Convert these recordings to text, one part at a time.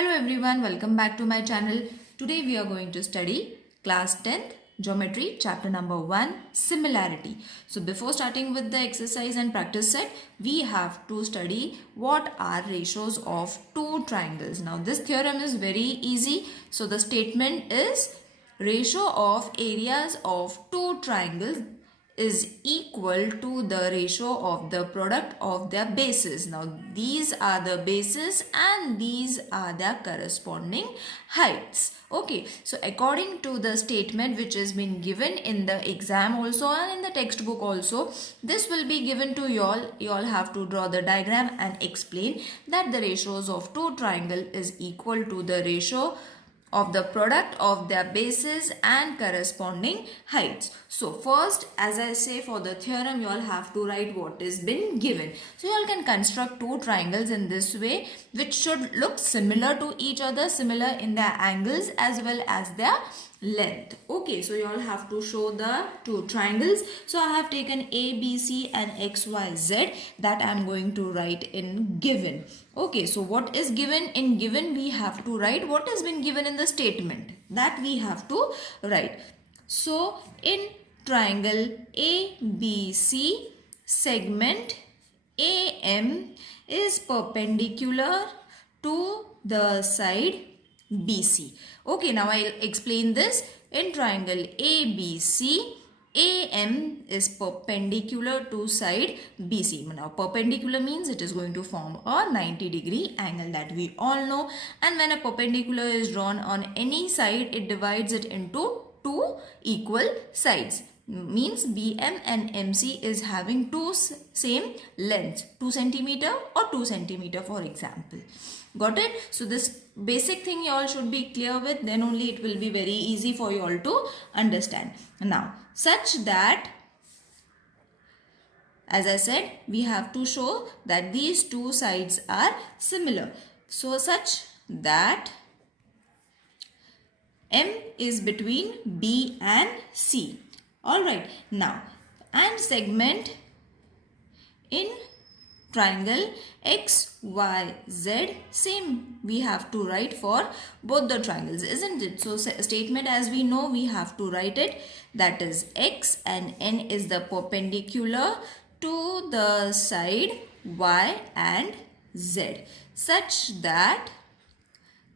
Hello everyone, welcome back to my channel. Today we are going to study class 10th geometry chapter number 1 similarity. So before starting with the exercise and practice set, we have to study what are ratios of two triangles. Now this theorem is very easy. So the statement is ratio of areas of two triangles is equal to the ratio of the product of their bases. Now these are the bases and these are their corresponding heights. Okay, so according to the statement which has been given in the exam also and in the textbook also, this will be given to you all. You all have to draw the diagram and explain that the ratios of two triangles is equal to the ratio of the product of their bases and corresponding heights. So first, as I say, for the theorem you all have to write what is been given. So you all can construct two triangles in this way which should look similar to each other, similar in their angles as well as their length. Okay, so you all have to show the two triangles. So I have taken A, B, C and X, Y, Z that I am going to write in given. Okay, so what is given in given, we have to write what has been given in the statement, that we have to write. So in triangle ABC, segment AM is perpendicular to the side BC. Okay, now I'll explain this. In triangle ABC, AM is perpendicular to side BC. Now perpendicular means it is going to form a 90-degree angle, that we all know. And when a perpendicular is drawn on any side, it divides it into two equal sides. Means BM and MC is having two same lengths, 2 centimeter or 2 centimeter for example. Got it? So this basic thing you all should be clear with, then only it will be very easy for you all to understand. Now, such that, as I said, we have to show that these two sides are similar. So such that M is between B and C. Alright, now, and segment in triangle XYZ, same we have to write for both the triangles, isn't it? So statement, as we know, we have to write it, that is X and N is the perpendicular to the side Y and Z, such that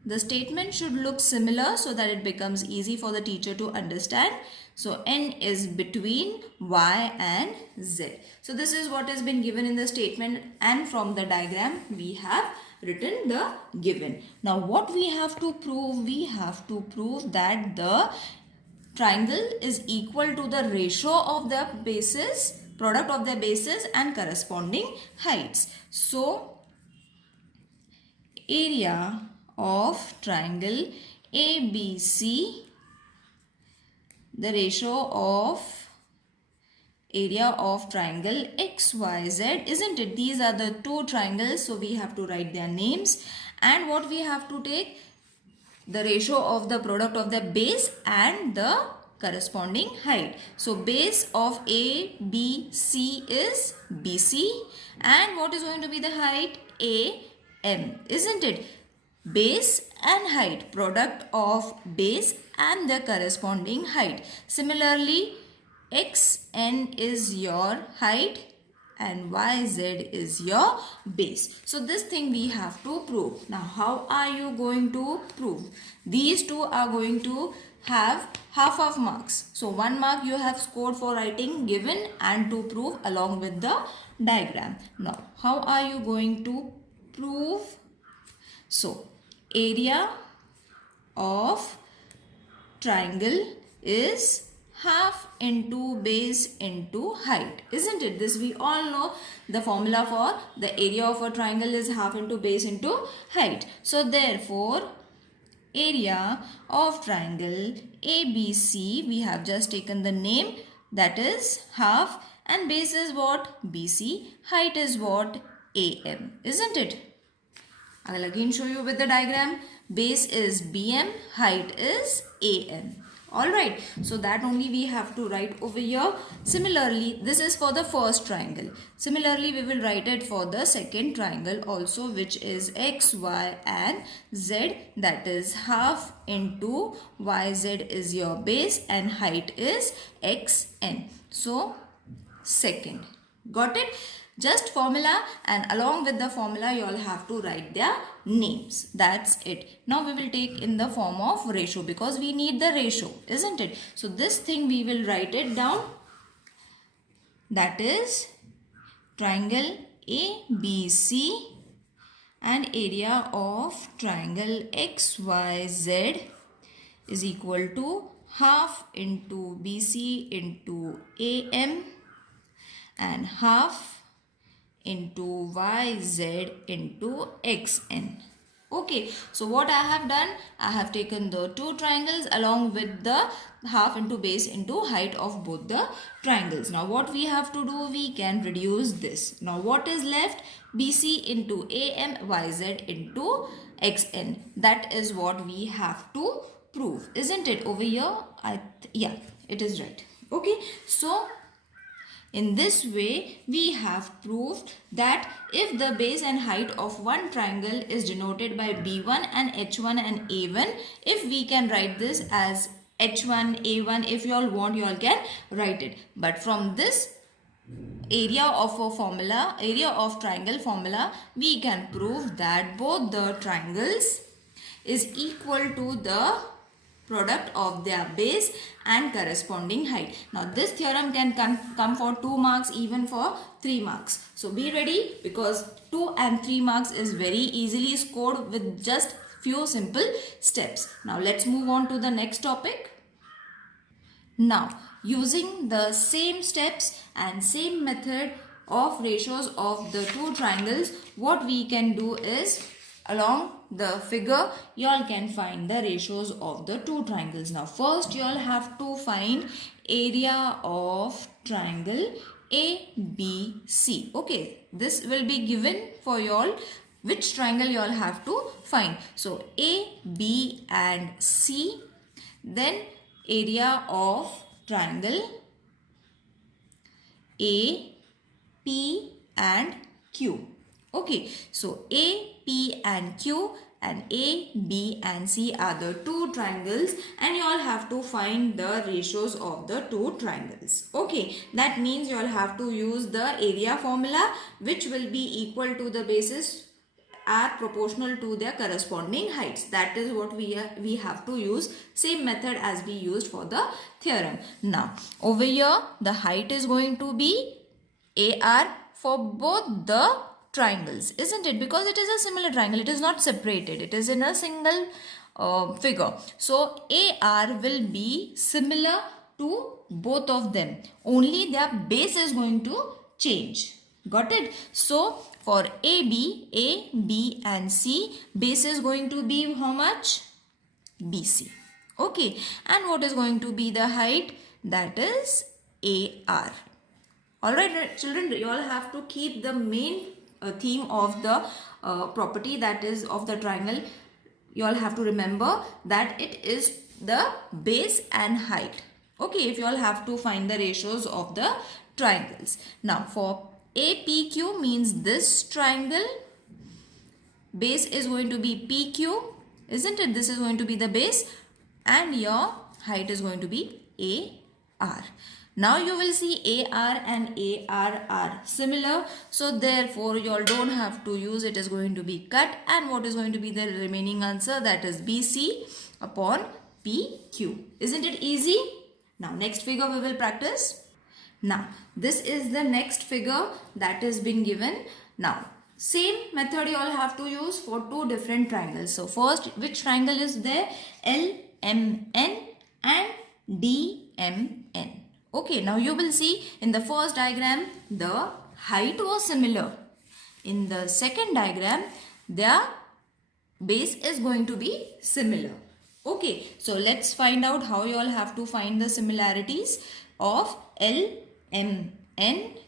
the statement should look similar so that it becomes easy for the teacher to understand. So N is between Y and Z. So this is what has been given in the statement, and from the diagram we have written the given. Now what we have to prove? We have to prove that the triangle is equal to the ratio of the bases, product of their bases and corresponding heights. So area of triangle ABC, the ratio of area of triangle XYZ, isn't it? These are the two triangles, so we have to write their names. And what we have to take? The ratio of the product of the base and the corresponding height. So base of ABC is BC, and what is going to be the height? AM, isn't it? Base and height, product of base and the corresponding height. Similarly, XN is your height and YZ is your base. So this thing we have to prove. Now how are you going to prove? These two are going to have half of marks. So 1 mark you have scored for writing given and to prove along with the diagram. Now how are you going to prove? So area of triangle is half into base into height, isn't it? This we all know. The formula for the area of a triangle is half into base into height. So therefore area of triangle ABC, we have just taken the name, that is half, and base is what? BC, height is what? AM, isn't it? I will again show you with the diagram. Base is BM, height is AM. Alright, so that only we have to write over here. Similarly, this is for the first triangle. Similarly, we will write it for the second triangle also, which is x, y and z. That is half into yz is your base and height is xn. So, second. Got it? Just formula, and along with the formula you all have to write their names. That's it. Now we will take in the form of ratio because we need the ratio, isn't it? So this thing we will write it down. That is triangle ABC and area of triangle XYZ is equal to half into BC into AM and half into YZ into XN. Okay, so what I have done, I have taken the two triangles along with the half into base into height of both the triangles. Now what we have to do, we can reduce this. Now what is left? BC into AM, YZ into XN. That is what we have to prove, isn't it? Over here, yeah, it is right. Okay, so in this way, we have proved that if the base and height of one triangle is denoted by B1 and H1 and A1, if we can write this as H1, A1, if you all want, you all can write it. But from this area of a formula, area of triangle formula, we can prove that both the triangles is equal to the product of their base and corresponding height. Now this theorem can come for 2 marks, even for 3 marks. So be ready, because 2 and 3 marks is very easily scored with just few simple steps. Now let's move on to the next topic. Now using the same steps and same method of ratios of the two triangles, what we can do is, along the figure, you all can find the ratios of the two triangles. Now first you all have to find area of triangle ABC. Okay, this will be given for you all. Which triangle you all have to find? So A, B and C. Then area of triangle A, P and Q. Okay, so A, P and Q and A, B and C are the two triangles, and you all have to find the ratios of the two triangles. Okay, that means you all have to use the area formula, which will be equal to the bases are proportional to their corresponding heights. That is what we have to use. Same method as we used for the theorem. Now over here the height is going to be AR for both the triangles, isn't it? Because it is a similar triangle, it is not separated, it is in a single figure. So AR will be similar to both of them, only their base is going to change. Got it? So for AB, A, B and C, base is going to be how much? BC. Okay, and what is going to be the height? That is AR. Alright children, you all have to keep the main theme of the property, that is of the triangle. You all have to remember that it is the base and height. Okay, if you all have to find the ratios of the triangles. Now for APQ means this triangle, base is going to be PQ, isn't it? This is going to be the base and your height is going to be AR. Now you will see AR and AR are similar, so therefore you all don't have to use, it is going to be cut, and what is going to be the remaining answer? That is BC upon PQ. Isn't it easy? Now next figure we will practice. Now this is the next figure that has been given. Now same method you all have to use for two different triangles. So first, which triangle is there? LMN and DMN. Okay, now you will see in the first diagram the height was similar. In the second diagram their base is going to be similar. Okay, so let's find out how you all have to find the similarities of LMN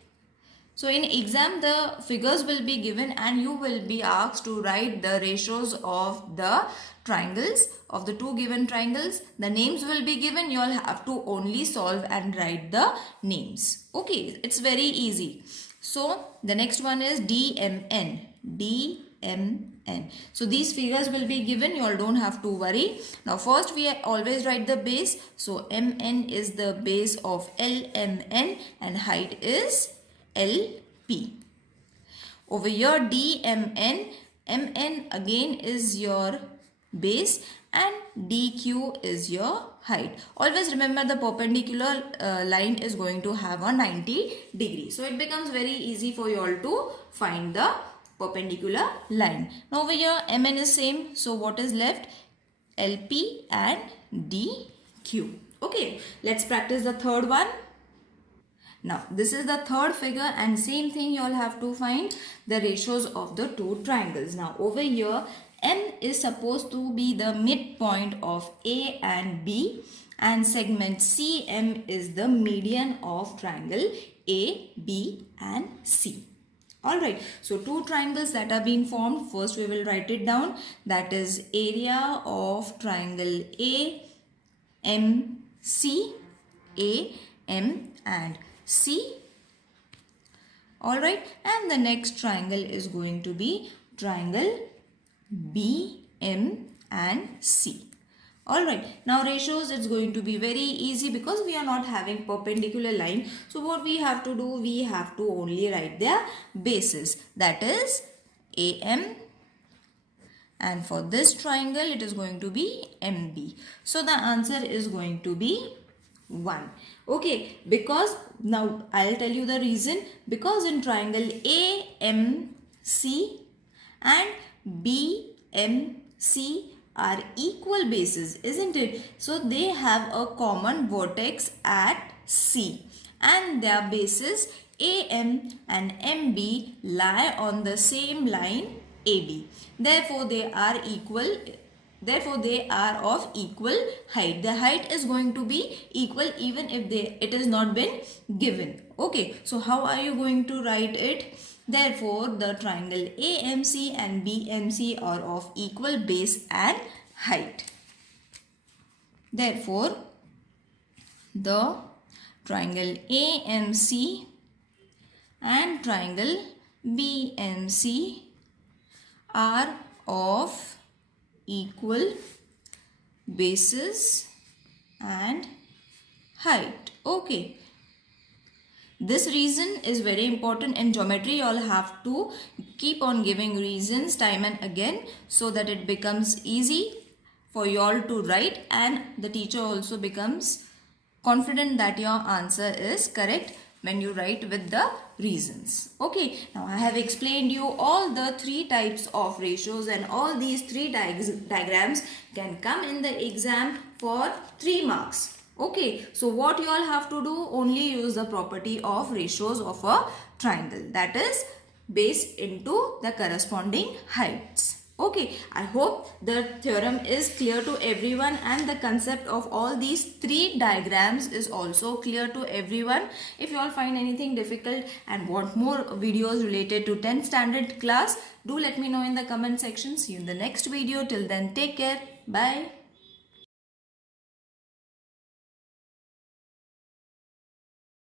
So in exam the figures will be given and you will be asked to write the ratios of the triangles, of the two given triangles. The names will be given, you all have to only solve and write the names. Okay, it's very easy. So the next one is DMN. DMN. So these figures will be given, you all don't have to worry. Now first we always write the base. So MN is the base of LMN and height is LP. Over here DMN, MN again is your base and DQ is your height. Always remember the perpendicular line is going to have a 90 degree. So it becomes very easy for you all to find the perpendicular line. Now over here MN is same. So what is left? LP and DQ. Okay, let's practice the third one. Now this is the third figure and same thing you all have to find the ratios of the two triangles. Now over here M is supposed to be the midpoint of A and B and segment CM is the median of triangle A, B and C. Alright, so two triangles that are being formed. First we will write it down. That is area of triangle A, M, C, A, M and C. Alright, and the next triangle is going to be triangle B, M and C. Alright, now ratios, it's going to be very easy because we are not having perpendicular line. So what we have to do, we have to only write their bases. That is AM and for this triangle it is going to be MB. So the answer is going to be 1. Okay, because now I'll tell you the reason. Because in triangle AMC and BMC are equal bases, isn't it? So they have a common vertex at C and their bases AM and MB lie on the same line AB. Therefore they are equal. Therefore, they are of equal height. The height is going to be equal even if it has not been given. Okay, so how are you going to write it? Therefore, the triangle AMC and BMC are of equal base and height. Therefore, the triangle AMC and triangle BMC are of equal bases and height. Okay. This reason is very important in geometry. You all have to keep on giving reasons time and again so that it becomes easy for you all to write and the teacher also becomes confident that your answer is correct when you write with the reasons. Okay, now I have explained you all the 3 types of ratios and all these 3 diagrams can come in the exam for 3 marks. Okay, so what you all have to do, only use the property of ratios of a triangle, that is base into the corresponding heights. Okay, I hope the theorem is clear to everyone and the concept of all these 3 diagrams is also clear to everyone. If you all find anything difficult and want more videos related to 10th standard class, do let me know in the comment section. See you in the next video. Till then, take care. Bye.